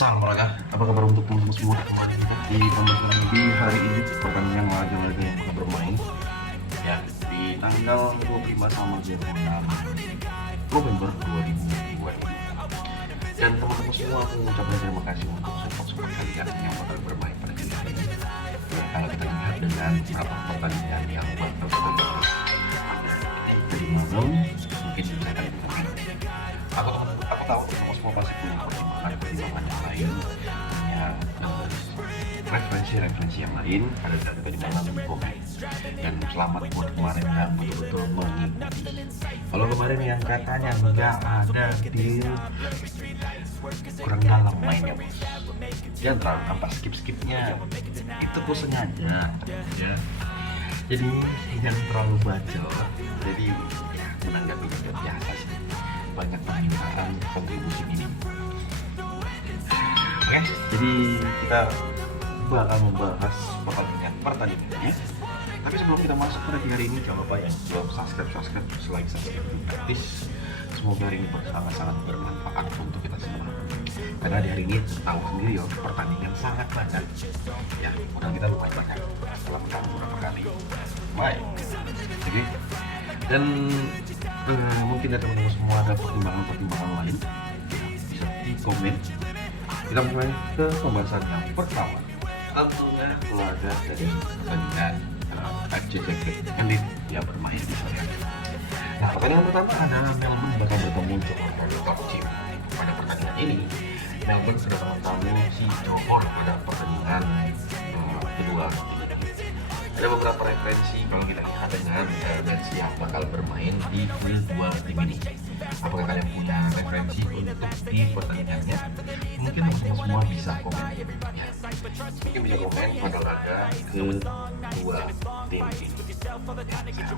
Salam olahraga, apa kabar untuk teman-teman semua? Kembali kita di pembelajaran di hari ini pertandingan laga-laga yang akan bermain ya di tanggal 25 sama 26 November 2022. Dan teman-teman semua aku mengucapkan terima kasih untuk support kalian yang bakal bermain pada hari ini. Ya, kalau kita lihat dengan beberapa pertandingan yang bakal kita bahas dari malam, mungkin bisa kalian dengar. Aku tahu teman-teman semua pasti punya pertimbangan yang lain, punya referensi yang lain. Ada di dalam komen. Dan selamat buat kemarin yang betul-betul mengikuti. Kalau kemarin yang katanya nggak ada di kurang dalam mainnya, jangan terlalu nampak skip-skipnya, itu aku sengaja ya. Jadi jangan terlalu bacot. Jadi ya menanggapi juga biasa sih, banyak permintaan kontribusi ini. Oke, jadi kita bakal membahas pertandingannya. Tapi sebelum kita masuk pada hari ini, jangan lupa yang belum subscribe, like, gratis. Semoga hari ini sangat bermanfaat untuk kita semua. Karena di hari ini tahu sendiri ya, pertandingan sangat banyak. Ya, mudah kita lumayan banyak setelah menang beberapa kali main. Jadi, dan mungkin dari teman-teman semua ada pertimbangan lain, bisa di komen. Kita mulai ke pembahasan yang pertama. Tentunya laga dari pertandingan FC Elit yang bermain di sana. Nah, pertandingan pertama adalah Melbourne bakal bertemu Johor Team. Pada pertandingan ini, Melbourne kedatangan tamu si Johor pada pertandingan kedua. Ada beberapa referensi kalau kita lihat dengan match yang bakal bermain di kedua tim ini. Apakah kalian punya referensi untuk di pertandingannya? Mungkin teman-teman semua bisa komen. Mungkin bisa komen pada laga kedua tim ini. Saya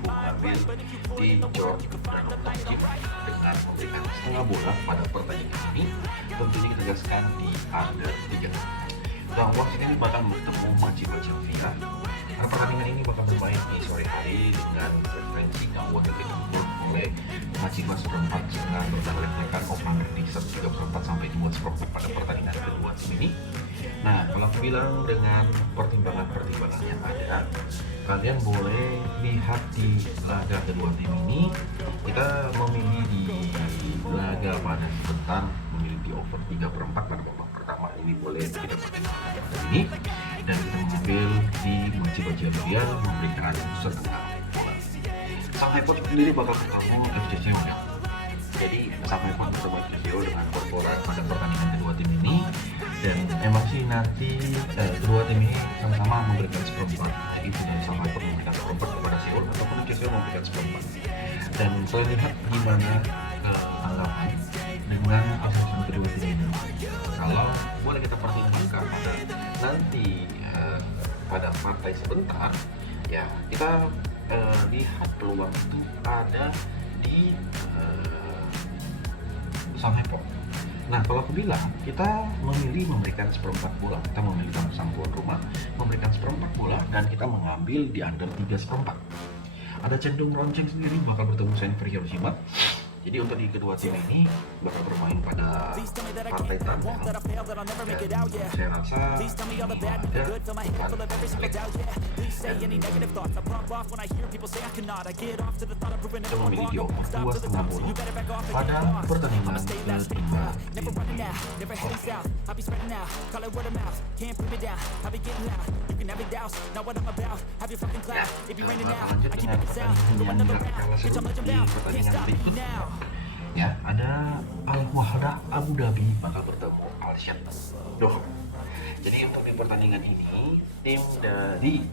mengambil di Johor dan Team dengan memberikan setengah bola pada pertandingan ini. Tentunya kita tegaskan di under 3. Bahwa ini bakal bertemu Machiba Villa. Karena pertandingan ini bakal bermain di sore hari dengan referensi gawat yang dibuat oleh Machiba seperempat dengan berdasarkan opener di 1/3 sampai 2/4 pada pertandingan kedua tim ini. Nah, kalau aku bilang dengan pertimbangan yang ada, kalian boleh lihat di laga kedua tim ini. Kita memilih di laga pada sebentar, memilih di over 3/4 pada babak pertama ini boleh kita pakai ini, dan kita mengambil di Machiba Villa memberikan setengah bola. Shanghai Pot sendiri bakal ketemu FCC Seoul. Jadi Shanghai Pot bertemu FCC Seoul dengan korporat pada pertandingan kedua tim ini. Dan emang sih nanti kedua tim ini sama-sama memberikan seperempat, itu dan Shanghai Pot memberikan seperempat kepada Seoul ataupun FCC Seoul memberikan seperempat. Dan saya lihat gimana tanggapan dengan asumsi kedua tim ini. Kalau boleh kita pertimbangkan pada nanti pada partai sebentar, ya kita lihat peluang itu ada di Shanghai Pot. Nah, kalau aku bilang kita memilih memberikan seperempat bola, kita memilih sang tuan rumah memberikan seperempat bola dan kita mengambil di under 3/4. Ada cenderung ronceng sendiri bakal bertemu Sanfrecce Hiroshima. Jadi untuk di kedua tim ini bakal bermain pada partai tandang. Saya rasa kita memilih di over 2,5 bola pada pertandingan kedua. Pertandingan berikutnya ya, ada Al-Wahda Abu Dhabi bakal bertemu Al-Shad Doha. Jadi untuk di pertandingan ini tim dari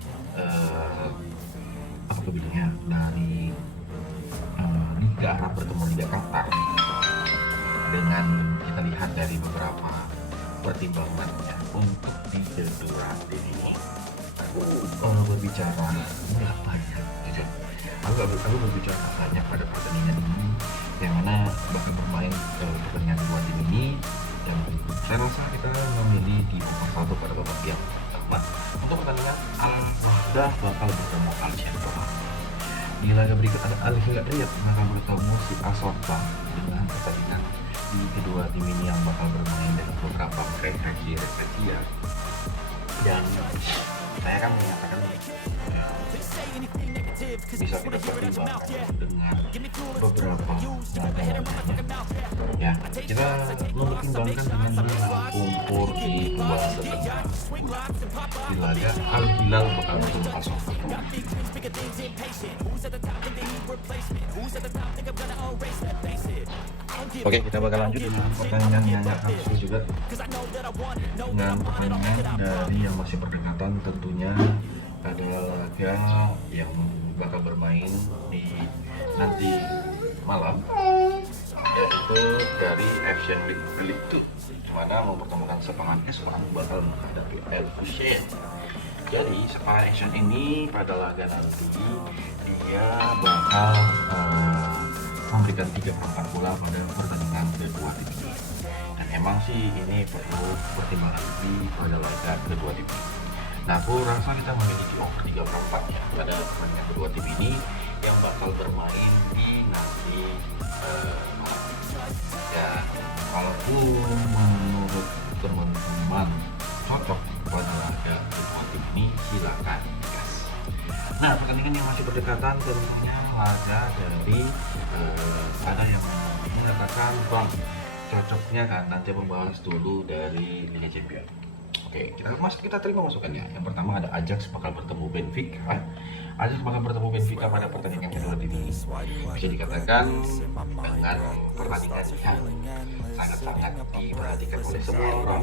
apa bilangnya dari Liga Arab bertemu Liga Qatar. Dengan kita lihat dari beberapa pertimbangannya untuk di kedua tim ini, aku berbicara nggak banyak jujur. Aku berbicara banyak pada pertandingan ini, yang mana bakal bermain pertandingan dua tim ini. Dan saya rasa kita memilih di over 1 pada babak yang pertama untuk pertandingan Al-Wahda bakal bertemu Al-Shad Doha. Di laga berikut ada Al-Hilal Riyadh bakal bertemu si Aswad dengan pertandingan di kedua tim ini yang bakal bermain dengan beberapa refleksi ya. Dan saya kan menyatakan bisa kita pertimbangkan dengan beberapa ya, kita mempertimbangkan dengan kumpul di dua tetangga di laga Al Hilal bakal bertemu Al Sadd. Oke, kita bakal lanjut dengan pertandingan yang akan seru juga, dengan pertandingan dari yang masih berdekatan tentunya adalah laga yang bakal bermain di nanti malam, yaitu dari Asian League 2, dimana mempertemukan Sepahan S1 bakal menghadapi Al Hussein. Jadi Sepahan Asian ini pada laga nanti dia bakal memberikan 3/4 bola pada pertandingan kedua tim ini, dan emang sih ini perlu pertimbangan lebih pada laga kedua tim ini. Nah, aku rasa kita memiliki over 3/4 ya pada pertandingan kedua tim ini yang bakal bermain di nanti malam. Ya, walaupun menurut teman-teman cocok pada laga kedua tim ini, silakan gas. Nah, pertandingan yang masih berdekatan tentunya laga dari ada yang mengatakan bang, cocoknya kan nanti membahas dulu dari Liga Champions. Oke, kita terima masukannya. Yang pertama ada Ajax bakal bertemu Benfica. Ajax bakal bertemu Benfica pada pertandingan kedua ini. Bisa dikatakan dengan pertandingan yang sangat-sangat diperhatikan oleh semua orang.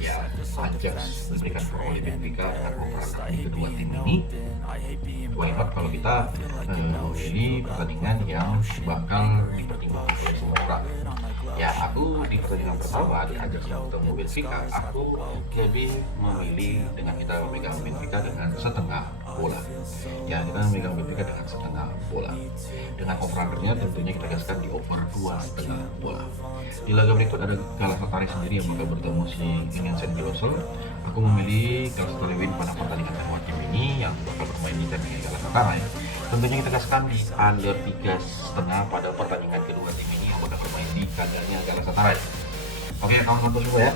Ya, Ajax diberikan oleh Benfica dengan operan kedua tim ini. Walaupun kalau kita memilih pertandingan yang bakal dipertimbangkan oleh semua orang. Ya, aku di pertandingan pertama di Ajax yang bertemu Benfica, aku lebih memilih dengan kita memegang Benfica dengan setengah bola. Ya, kita memegang Benfica dengan setengah bola. Dengan over-undernya tentunya kita gaskan di over 2,5 bola. Di laga berikut ada Galatasaray sendiri yang bakal bertemu si Saint Gilloise. Aku memilih Galatasaray win pada pertandingan kedua tim ini yang bakal bermain di kandang Galatasaray. Tentunya kita gaskan di under 3,5 pada pertandingan kedua tim ini yang bakal bermain di kandangnya Galatasaray. Oke, kawan-kawan semua ya.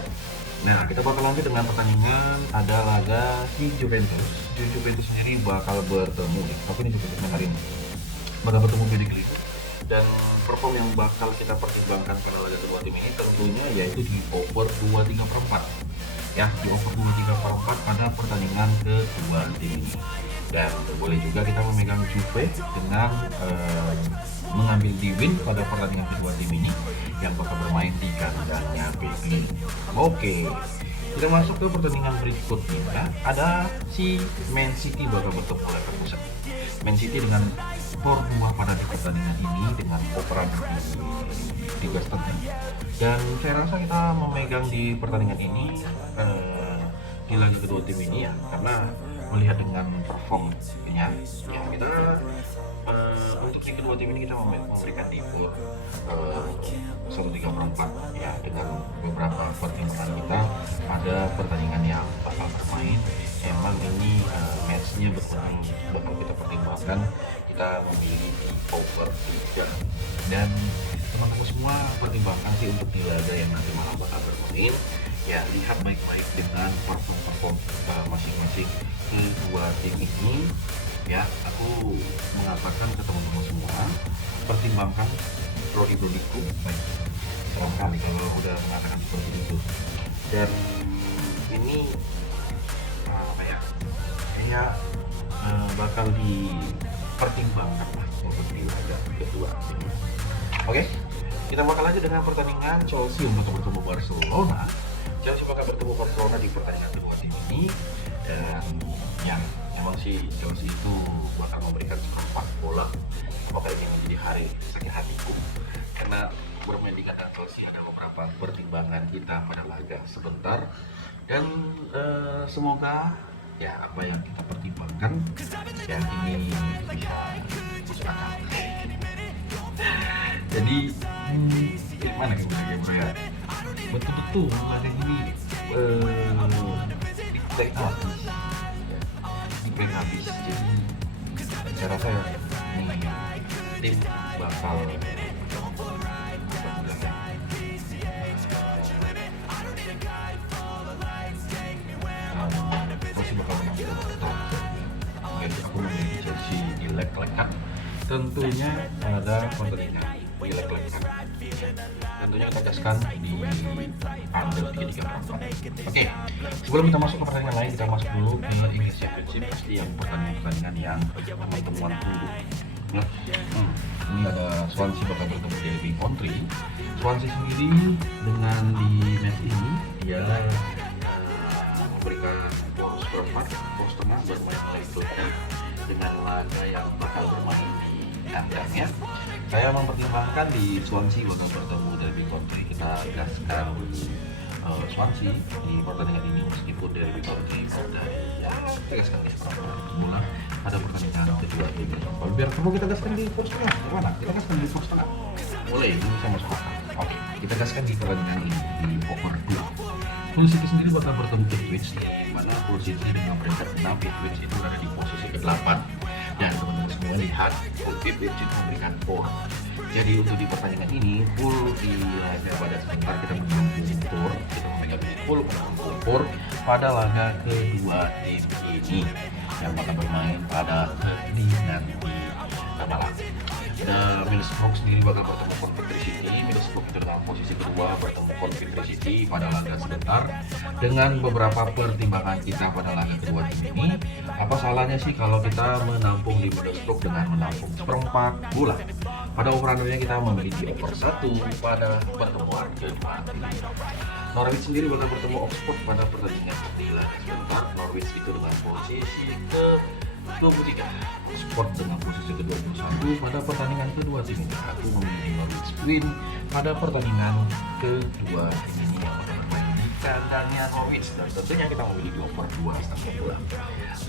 Nah, kita bakal lanjut dengan pertandingan ada laga si Juventus. Juventus sendiri bakal bertemu tapi ini Juventus hari ini bakal bertemu Besiktas, dan perform yang bakal kita pertimbangkan pada laga kedua tim ini tentunya yaitu di over 2,3/4 ya, di over 2,3/4 pada pertandingan kedua tim ini. Dan boleh juga kita memegang Juve dengan mengambil di win pada pertandingan kedua tim ini yang bakal bermain di kandangnya BP. Oke, kita masuk ke pertandingan berikutnya. Ada si Man City bakal bertemu Leverkusen. Man City dengan skor 2 pada pertandingan ini dengan operan di 3,5. Dan saya rasa kita memegang di pertandingan ini di laga kedua tim ini ya, karena melihat dengan performnya ya, kita untuk di kedua tim ini kita memberikan tipe 1,3/4 ya, dengan beberapa pertimbangan kita pada pertandingan yang bakal bermain. Emang ini matchnya bakal kita pertimbangkan, kita memilih over 3, dan teman-teman semua pertimbangkan sih untuk di laga yang nanti malam bakal bermain ya, lihat baik-baik dengan perform masing-masing kedua tim ini ya. Aku mengatakan ke teman-teman semua, pertimbangkan prodi-prodiku baik, serang kali kalau udah mengatakan seperti itu. Dan ini apa ya, kayaknya bakal dipertimbangkan lah untuk di laga kedua tim. Oke, kita bakal lanjut dengan pertandingan Chelsea yang bakal bertemu Barcelona. Chelsea bakal bertemu Barcelona di pertandingan kedua tim ini, dan yang emang sih Chelsea itu bakal memberikan skor 4 bola. Apakah ini menjadi hari sakit hatiku, karena bermain di kandang Chelsea ada beberapa pertimbangan kita pada laga sebentar, dan semoga ya apa yang kita pertimbangkan ya ini bisa disepakati. Jadi gimana bro ya, betul-betul laga ini di habis. Jadi saya rasa ya ini tim bakal tentunya ada pertandingan dilek-lekan. Tentunya kita gaskan di under 33/4. Oke, sebelum kita masuk ke pertandingan lain, kita masuk dulu ke English Championship, pasti yang pertandingan yang teman-teman tunggu. Ya. Ini ada Swansea bakal bertemu Derby County. Swansea sendiri dengan di match ini dia memberikan poros seperempat, poros tengah bermain berikutnya dengan laga yang bakal bermain di kandangnya. Saya mempertimbangkan di Swansea bakal bertemu Derby County. Kita gaskan Swansea di pertandingan ini meskipun Derby County sudah kita gaskan di seperempat bola pada pertandingan kedua ini. Kalau biar perlu kita gaskan di poros tengah, gimana? Kita gaskan di poros tengah. Boleh, ini bisa masuk akal. Oke, kita gaskan di pertandingan ini di over 2. Hull City sendiri bakal bertemu Ipswich, di mana Hull City dengan peringkat 6, Ipswich itu berada di posisi ke-8. Dan teman-teman semua lihat, Ipswich memberikan 4. Jadi untuk di pertandingan ini, Hull di laga pada sebentar kita memegang 4, kita memegang Hull memegang 4 pada laga kedua tim ini yang bakal bermain pada hari nanti malam. Ada Middlesbrough sendiri bakal bertemu Coventry City. Middlesbrough itu dengan posisi kedua bertemu Coventry City pada laga sebentar. Dengan beberapa pertimbangan kita pada laga kedua tim ini, apa salahnya sih kalau kita menampung di Middlesbrough dengan menampung seperempat bola? Pada over-undernya kita memiliki over 1 pada pertemuan kedua tim. Norwich sendiri bakal bertemu Oxford pada pertandingan di laga sebentar. Norwich itu dengan posisi ke-23, Sport dengan posisi ke-21 pada pertandingan kedua tim ini. Aku memilih Norwich win pada pertandingan kedua tim ini yang akan bermain di kandangnya Norwich, dan tentunya kita memilih di over 2,5 bola.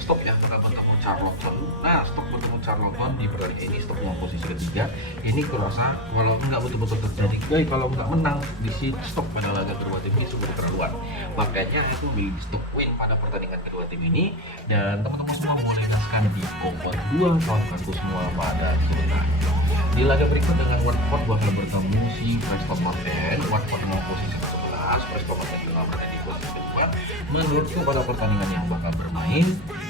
Stok ya bakal bertemu Charlton. Nah, Stok bertemu Charlton di pertandingan ini, Stok dengan posisi ketiga. Ini kurasa kalau nggak betul-betul terjadi, kalau nggak menang di Stok pada laga kedua tim ini sudah keterlaluan. Makanya aku memilih Stok win pada pertandingan kedua tim ini, dan teman-teman semua boleh gaskan di over 2 kawan-kawanku semua pada sebentar. Di laga berikut dengan Watford bakal bertemu si Preston North End. Watford dengan posisi ke-11, Preston North End dengan berada di posisi ke-2. Menurutku pada pertandingan yang bakal bermain,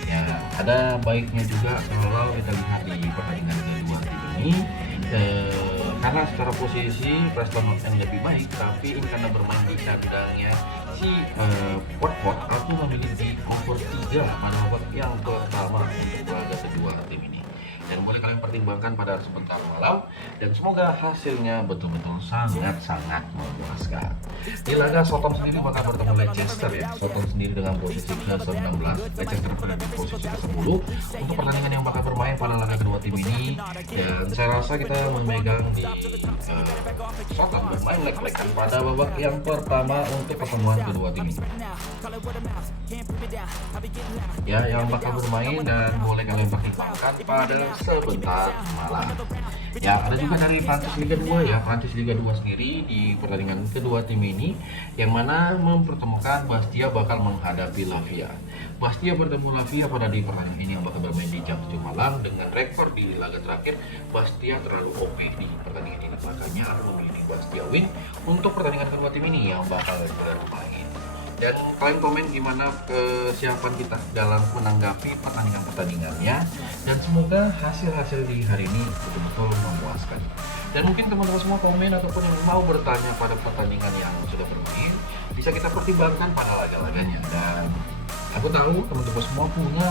ya ada baiknya juga kalau kita lihat di pertandingan kedua tim ini, karena secara posisi Preston North End lebih baik, tapi ini karena bermain di kandangnya si Watford, aku memilih di over 3 pada babak yang pertama untuk laga kedua tim ini. Dan boleh kalian pertimbangkan pada sebentar malam, dan semoga hasilnya betul-betul sangat-sangat memuaskan. Di laga Southampton sendiri bakal bertemu Leicester ya. Southampton sendiri dengan posisi ke-19, Leicester berada di posisi ke-10 untuk pertandingan yang bakal bermain pada laga kedua tim ini. Dan saya rasa kita memegang di Southampton bermain lek-lekan pada babak yang pertama untuk pertemuan kedua tim ini. Ya, yang bakal bermain dan boleh kalian pertimbangkan pada sebentar malam. Ya, ada juga dari Prancis Liga 2 ya. Prancis Liga 2 sendiri di pertandingan kedua tim ini yang mana mempertemukan Bastia bakal menghadapi Lavia. Bastia bertemu Lavia pada di pertandingan ini yang bakal bermain di jam 7 malam. Dengan rekor di laga terakhir, Bastia terlalu OP di pertandingan ini, makanya aku memilih Bastia win untuk pertandingan kedua tim ini yang bakal bermain. Dan kalian komen gimana kesiapan kita dalam menanggapi pertandingannya, dan semoga hasil-hasil di hari ini betul-betul memuaskan. Dan mungkin teman-teman semua komen ataupun yang mau bertanya pada pertandingan yang sudah bermain, bisa kita pertimbangkan pada laga-laganya. Dan aku tahu teman-teman semua punya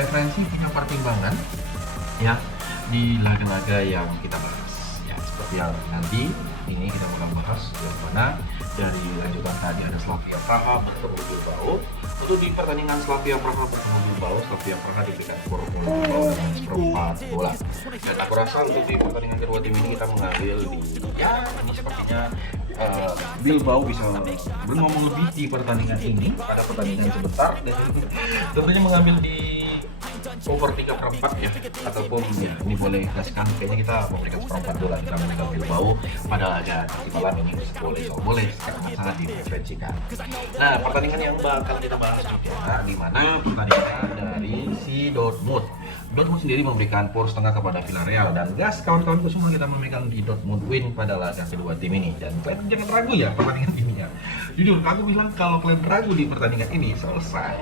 referensi, punya pertimbangan ya di laga-laga yang kita bahas. Ya, seperti yang nanti ini kita bakal bahas yang mana dari lanjutan tadi ada Slavia Praha bertemu Bilbao. Untuk di pertandingan Slavia Praha bertemu Bilbao, Slavia Praha diberikan skor Bilbao dengan seperempat bola. Dan aku rasa untuk di pertandingan kedua tim ini kita mengambil di ini sepertinya Bilbao bisa ngomong lebih di pertandingan ini pada pertandingan sebentar, dan tentunya mengambil di over 3/4 ya, ataupun ya ini boleh gaskan kayaknya kita memberikan seperempat bola kita memberikan Bilbao pada laga di malam ini boleh sangat dipreferensikan. Nah, pertandingan yang bakal kita bahas juga di mana pertandingan dari si Dortmund sendiri memberikan poros tengah kepada Villarreal, dan gas kawan-kawanku semua kita memegang di Dortmund win pada laga kedua tim ini. Dan kalian jangan ragu ya pertandingan ini ya. Jujur aku bilang kalau kalian ragu di pertandingan ini selesai.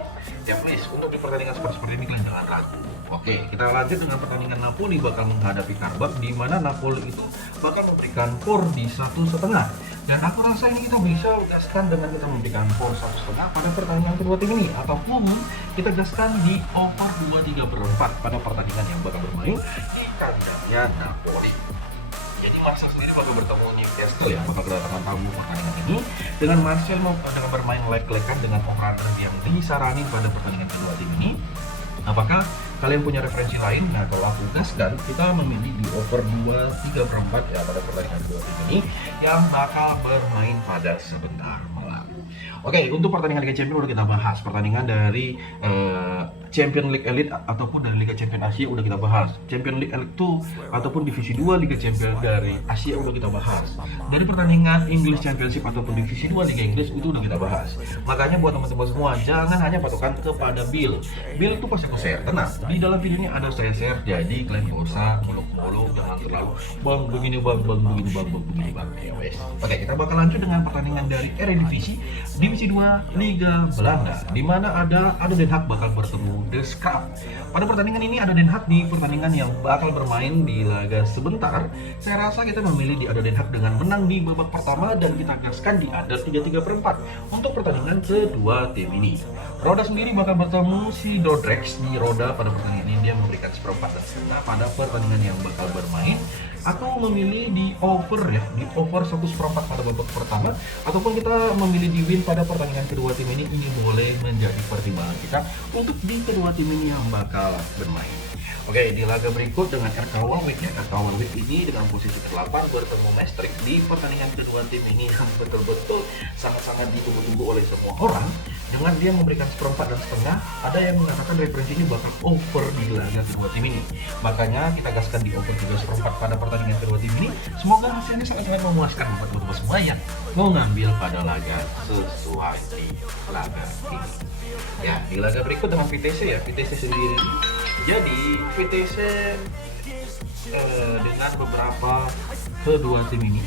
Ya please, untuk di pertandingan seperti ini kalian jangan ragu. Oke, kita lanjut dengan pertandingan Napoli bakal menghadapi Karabakh, di mana Napoli itu bakal memberikan skor di 1,5. Dan aku rasa ini kita bisa gaskan dengan kita memberikan skor 1,5 pada pertandingan kedua tim ini, ataupun kita gaskan di over 2,3/4 pada pertandingan yang bakal bermain di kandangnya Napoli. Jadi Marcel sendiri bakal bertemu Newcastle ya, bakal kedatangan tamu pertandingan ini dengan Marcel dengan bermain leg-legan dengan over-under yang disarani pada pertandingan kedua tim ini. Apakah kalian punya referensi lain? Nah, kalau aku gaskan, kita memilih di over 2,3/4 ya pada pertandingan kedua tim ini yang bakal bermain pada sebentar malam. Oke, untuk pertandingan Liga Champions udah kita bahas. Pertandingan dari Champions League Elite ataupun dari Liga Champions Asia udah kita bahas. Champions League Elite 2 ataupun Divisi 2 Liga Champions dari Asia udah kita bahas. Dari pertandingan English Championship ataupun Divisi 2 Liga Inggris itu udah kita bahas. Makanya buat teman-teman semua, jangan hanya patokan kepada Bill. Bill itu pasti aku share. Tenang, di dalam video ini ada saya share, jadi kalian gak usah muluk-muluk, jangan terlalu bang begini bang begini bang begini bang. Ya wes. Oke, kita bakal lanjut dengan pertandingan dari Eredivisie Divisi 2 Liga Belanda, di mana ada Den Haag bakal bertemu The Scrap. Pada pertandingan ini ada Den Haag di pertandingan yang bakal bermain di laga sebentar. Saya rasa kita memilih di ada Den Haag dengan menang di babak pertama dan kita gaskan di under 3,3/4 untuk pertandingan kedua tim ini. Roda sendiri bakal bertemu si Dordrecht di Roda. Pada pertandingan ini dia memberikan 1/4 dan setengah pada pertandingan yang bakal bermain. Aku memilih di over ya, di over 1/4 pada babak pertama, ataupun kita memilih di win pada pertandingan kedua tim ini boleh menjadi pertimbangan kita untuk di kedua tim ini yang bakal bermain. Oke, di laga berikut dengan RK Waalwijk ya, RK Waalwijk ini dengan posisi ke-8 bertemu Maastricht di pertandingan kedua tim ini yang betul-betul sangat-sangat ditunggu-tunggu oleh semua orang. Dengan dia memberikan 1/4 dan setengah, ada yang mengatakan referensinya bakal over di laga kedua tim ini. Makanya kita gaskan di over 3,4 pada pertandingan kedua tim ini. Semoga hasilnya sangat-sangat memuaskan buat teman-teman semua yang mau ngambil pada laga sesuai di laga ini. Ya, di laga berikut dengan VTC ya, VTC sendiri. Jadi VTC dengan beberapa kedua tim ini,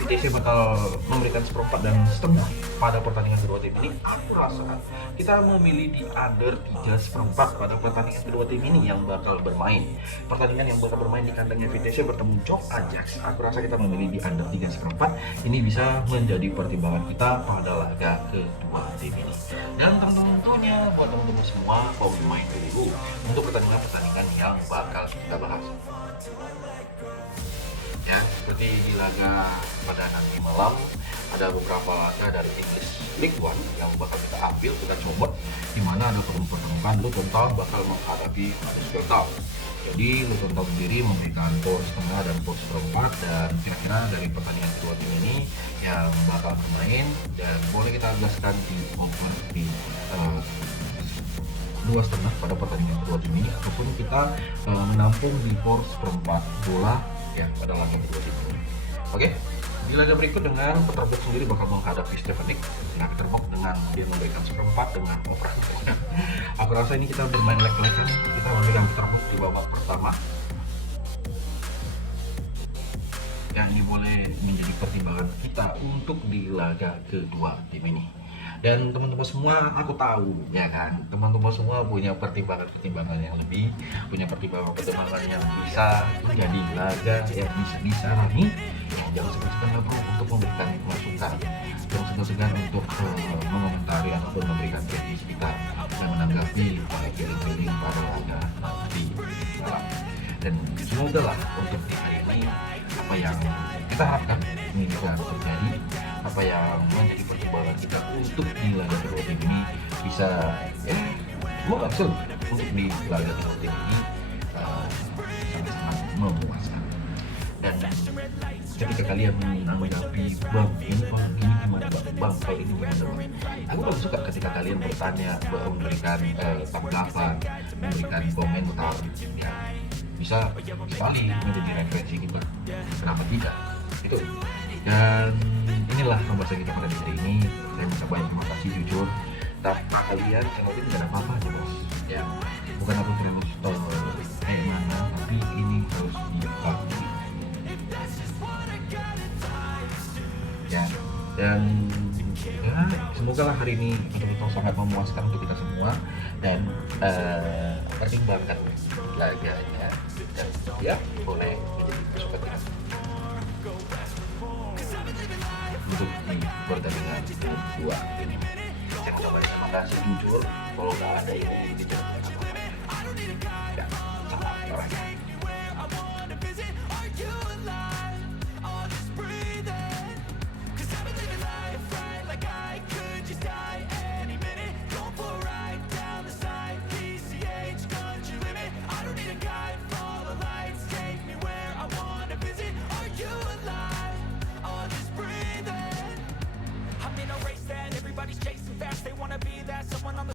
VTC bakal memberikan 1/4 dan setengah pada pertandingan kedua tim ini. Aku rasa kita memilih di under 3,4 pada pertandingan kedua tim ini yang bakal bermain. Pertandingan yang bakal bermain di kandangnya VTC bertemu Jong Ajax. Aku rasa kita memilih di under 3,4. Ini bisa menjadi pertimbangan kita pada laga kedua tim ini. Dan tentunya buat teman-teman semua, mau main dulu untuk pertandingan-pertandingan yang bakal kita bahas. Ya, seperti di laga pada nanti malam ada beberapa laga dari English League One yang bakal kita ambil, kita coba, di mana ada pertemuan Luton Town bakal menghadapi Huddersfield Town. Jadi Luton Town sendiri memberikan skor setengah dan skor 1/4, dan kira-kira dari pertandingan kedua tim ini yang bakal bermain dan boleh kita gaskan di over di 2,5 pada pertandingan kedua tim ini, ataupun kita menampung di skor 1/4 bola ya pada laga kedua tim ini. Oke, di laga berikut dengan Peterborough sendiri bakal menghadapi Stevenage. Nah, Peterborough dengan dia memberikan 1/4 dengan over. Aku rasa ini kita bermain leg-legan, kita memberikan Peterborough di babak pertama. Yang ini boleh menjadi pertimbangan kita untuk di laga kedua tim ini. Dan teman-teman semua, aku tahu ya kan, teman-teman semua punya pertimbangan-pertimbangan yang lebih, punya pertimbangan-pertimbangan yang bisa menjadi laga yang bisa disarani. Jangan segan-segan bro untuk memberikan masukan, jangan segan-segan untuk mengomentari ataupun memberikan kritik kita dan menanggapi feeling-feeling pada laga di dalam. Dan semoga lah untuk di hari ini apa yang kita harapkan ini bisa terjadi, apa yang menjadi pertimbangan kita untuk di laga kedua tim ini bisa berhasil untuk di laga kedua tim ini sangat-sangat memuaskan. Dan ketika kalian menanggapi bang ini gimana bang kayak ini gimana bang, aku lebih suka ketika kalian bertanya, memberikan tanggapan, memberikan komentar ya, bisa sekali menjadi referensi kita, kenapa tidak itu. Dan inilah pembahasan kita pada hari ini. Saya mengucapkan terima kasih jujur, tanpa kalian channel ini tidak ada apa-apa aja bos ya, bukan aku terus kayak mana, tapi ini harus dibagi ya. Dan ya semoga semoga lah hari ini betul-betul sangat memuaskan untuk kita semua dan pertimbangkan laganya dan ya boleh menjadi pasukan kita untuk di pertandingan kedua ini. Jangan lupa terima kasih jujur kalau nggak ada ini jadi jangan apa-apa ya sangat